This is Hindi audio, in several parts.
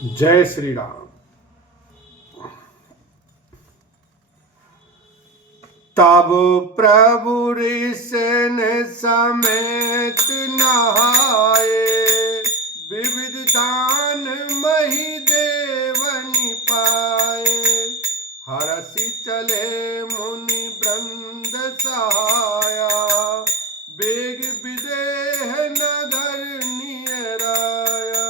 जय श्री राम। तब प्रभु ऋषिन समेत नहाए, विविध दान मही देवनि पाए। हरसि चले मुनि वृंद सहाया, बेग विदेह नगर नियराया।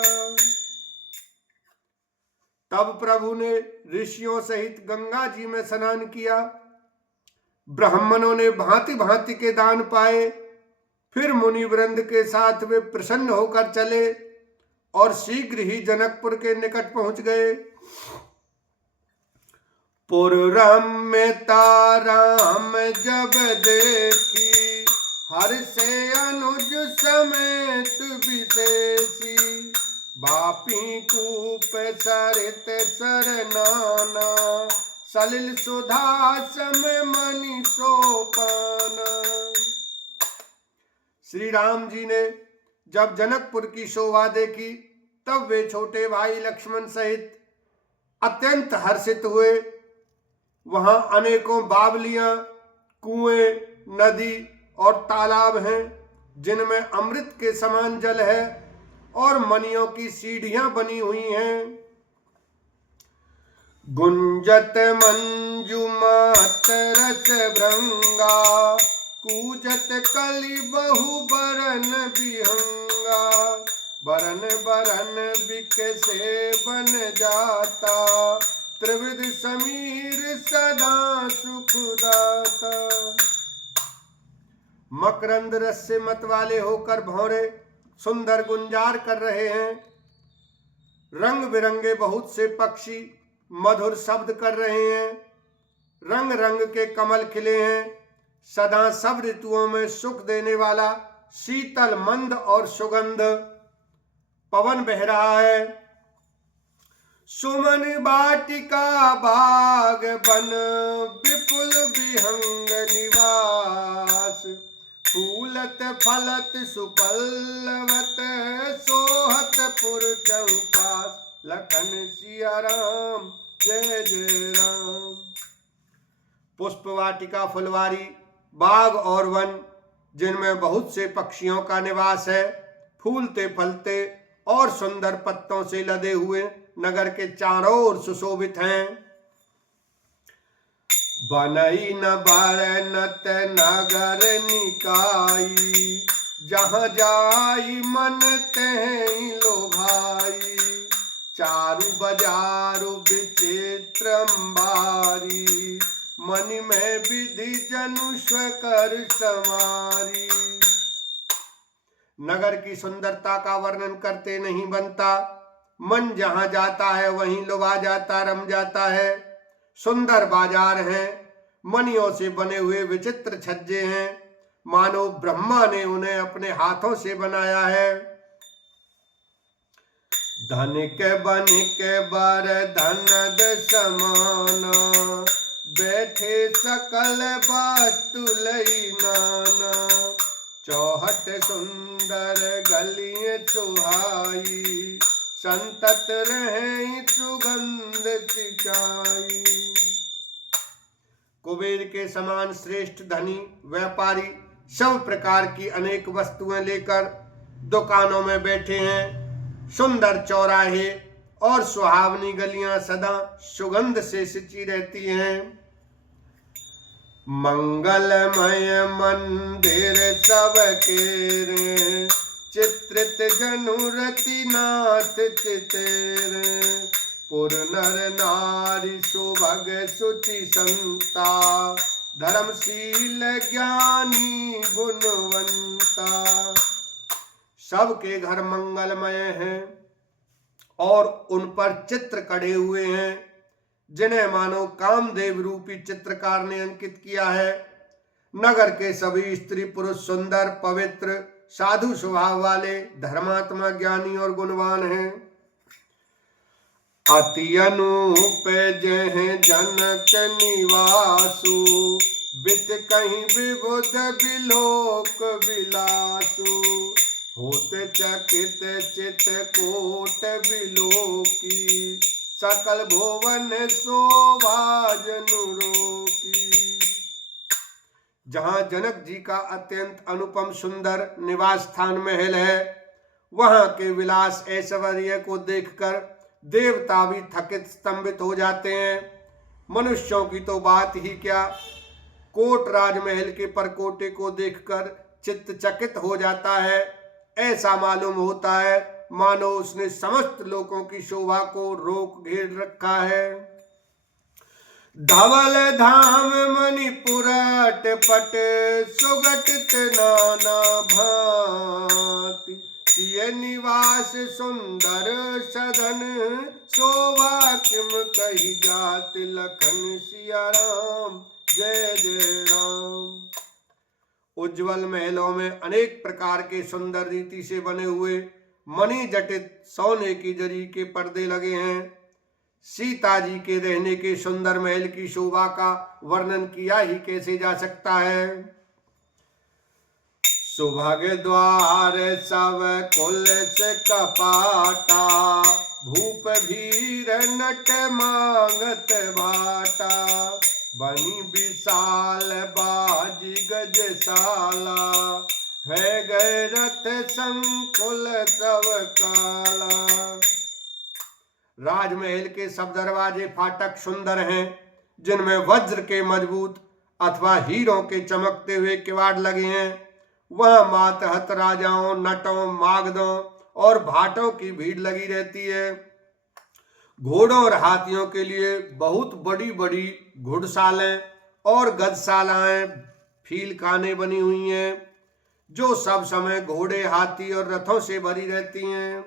तब प्रभु ने ऋषियों सहित गंगा जी में स्नान किया। ब्राह्मणों ने भांति भांति के दान पाए। फिर मुनि वृंद के साथ वे प्रसन्न होकर चले और शीघ्र ही जनकपुर के निकट पहुंच गए। पुररम्यता राम जब देखी, हर्षे अनुज समेत विशेषी। बापी कूप सरित सरनाना, सलिल सुधा सम मणि सोपाना। श्री राम जी ने जब जनकपुर की शोभा देखी, तब वे छोटे भाई लक्ष्मण सहित अत्यंत हर्षित हुए। वहां अनेकों बावलियां, कुएं, नदी और तालाब हैं, जिनमें अमृत के समान जल है और मणियों की सीढ़ियां बनी हुई हैं। गुंजत मंजुमात रस भृंगा, कूजत कलि बहु बरन विहंगा। बरन बरन बिकसे बन जाता, त्रिविध समीर सदा सुखदाता। मकरंद रस से मत वाले होकर भौरे सुंदर गुंजार कर रहे हैं। रंग बिरंगे बहुत से पक्षी मधुर शब्द कर रहे हैं। रंग रंग के कमल खिले हैं। सदा सब ऋतुओं में सुख देने वाला शीतल मंद और सुगंध पवन बह रहा है। सुमन बाटिका बाग बन, विपुल विहंग निवास। फूलत फलत सुपल्लवत, सोहत पुर चौपास। लखन सिया राम जय जय राम। पुष्प वाटिका फुलवारी, बाग और वन, जिनमें बहुत से पक्षियों का निवास है, फूलते फलते और सुंदर पत्तों से लदे हुए नगर के चारों ओर सुशोभित हैं। बनई न बरनत नगर निकाई, जहाँ जाई मन तहीं लो भाई। चारु बजारु विचित्र अंबारी, मनि में विधि जनुष कर समारी। नगर की सुंदरता का वर्णन करते नहीं बनता। मन जहां जाता है वहीं लुभा जाता, रम जाता है। सुंदर बाजार हैं, मणियों से बने हुए विचित्र छज्जे हैं, मानो ब्रह्मा ने उन्हें अपने हाथों से बनाया है। धनिक बनिक बर धनद समान, बैठे सकल वस्तु लई नाना। चौहट सुंदर गलियां चुहाई, संतत रहे सुगंध सिंचाई। कुबेर के समान श्रेष्ठ धनी व्यापारी सब प्रकार की अनेक वस्तुएं लेकर दुकानों में बैठे हैं। सुंदर चौराहे और सुहावनी गलियां सदा सुगंध से सिंची रहती हैं। मंगलमय मंदिर सबके रे, चित्रित जनुरति नाथ चितेरे। पुर नर नारी सुभग सुचि संता, धर्मशील ज्ञानी गुणवंता। सबके घर मंगलमय हैं और उन पर चित्र कढ़े हुए हैं, जिन्हें मानो कामदेव रूपी चित्रकार ने अंकित किया है। नगर के सभी स्त्री पुरुष सुंदर, पवित्र, साधु स्वभाव वाले, धर्मात्मा, ज्ञानी और गुणवान हैं। अति अनूप जह जनक निवासु, बित कहीं विबुध बिलोक बिलासु। होते चकित चित कोट बिलोकी, सकल भुवन शोभा जनु रोकी। जहाँ जनक जी का अत्यंत अनुपम सुंदर निवास स्थान महल है, वहां के विलास ऐश्वर्य को देखकर देवता भी थकित स्तंभित हो जाते हैं। मनुष्यों की तो बात ही क्या, कोट राजमहल के परकोटे को देखकर चित्त चकित हो जाता है। ऐसा मालूम होता है मानो उसने समस्त लोगों की शोभा को रोक घेर रखा है। धवल धाम मणिपुरट पट, सुगठित नाना भांति, सिय निवास सुंदर सदन, शोभा किम कही जात, लखन सिया राम जय जय राम। उज्जवल महलों में अनेक प्रकार के सुंदर रीति से बने हुए मणि जटित सोने की जरी के पर्दे लगे हैं। सीता जी के रहने के सुंदर महल की शोभा का वर्णन किया ही कैसे जा सकता है। सुभग द्वार सब कुल से कपाटा, भूप भीर नट मांगत भाटा, बनी विशाल बाजी गजशाला, है गए रथ संकुल सब काला। राजमहल के सब दरवाजे फाटक सुंदर हैं, जिनमें वज्र के मजबूत अथवा हीरों के चमकते हुए किवाड़ लगे हैं। वह मातहत राजाओं, नटों, मागधों और भाटों की भीड़ लगी रहती है। घोड़ों और हाथियों के लिए बहुत बड़ी बड़ी घुड़सालें और गजशालाएं, फील खाने बनी हुई हैं, जो सब समय घोड़े, हाथी और रथों से भरी रहती हैं।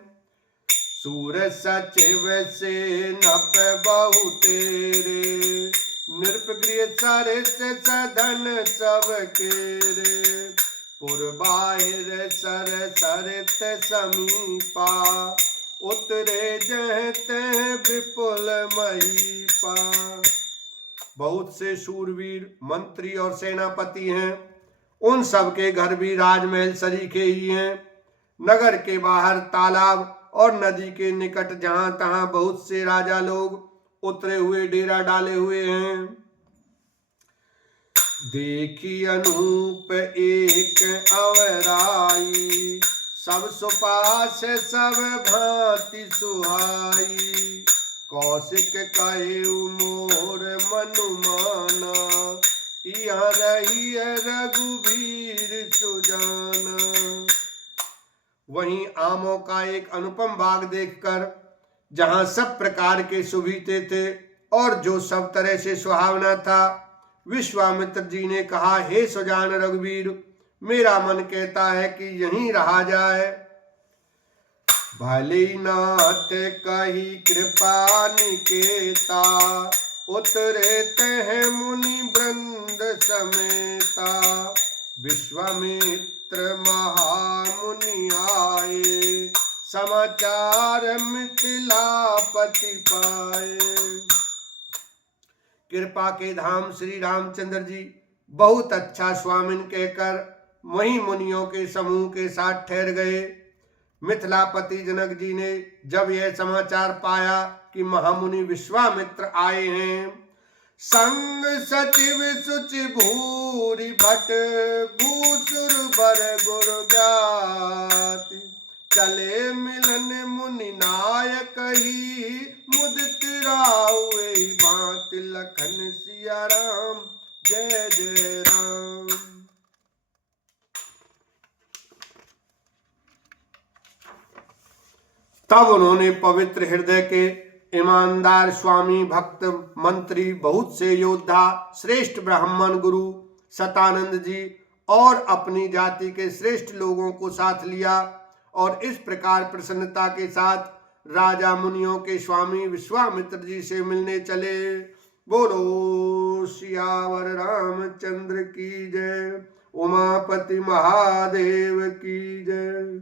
सूर सचिव से नप बहु तेरे, नृपगृह सरस सदन सब केरे, पुरबाहिर सर सरित समीपा, उतरे जहते विपुल महीपा। बहुत से शूरवीर मंत्री और सेनापति हैं, उन सब के घर भी राजमहल सरीखे ही हैं। नगर के बाहर तालाब और नदी के निकट जहां तहां बहुत से राजा लोग उतरे हुए डेरा डाले हुए हैं। देखी अनूप एक अवराई, सब सुपास सब भांति सुहाई, कौशिक कहे मोर मनुमाना, यहाँ रही रघुवीर सुजाना। वहीं आमों का एक अनुपम बाग देखकर, जहां सब प्रकार के सुभीते थे और जो सब तरह से सुहावना था, विश्वामित्र जी ने कहा, हे सुजान रघुवीर, मेरा मन कहता है कि यहीं रहा जाए। भले नाथ कही कृपा निकेता, उतरे तह मुनि वृंद समेता, विश्वामित्र महामुनि आए, समाचार मिथिलापति पाए। कृपा के धाम श्री रामचंद्र जी बहुत अच्छा स्वामिन कहकर वहीं मुनियों के समूह के साथ ठहर गए। मिथिलापति जनक जी ने जब यह समाचार पाया कि महामुनि विश्वामित्र आए हैं, संग सचिव सुचि भूरि भट, भूसुर बर गुरु ज्ञाति, चले मिलन मुनि नायक ही, मुदित राहुए भांति, लखन सिया राम जय जय राम। तब उन्होंने पवित्र हृदय के ईमानदार स्वामी, भक्त, मंत्री, बहुत से योद्धा, श्रेष्ठ ब्राह्मण गुरु सतानंद जी और अपनी जाति के श्रेष्ठ लोगों को साथ लिया और इस प्रकार प्रसन्नता के साथ राजा मुनियों के स्वामी विश्वामित्र जी से मिलने चले। बोलो सियावर रामचंद्र की जय, उमापति महादेव की जय।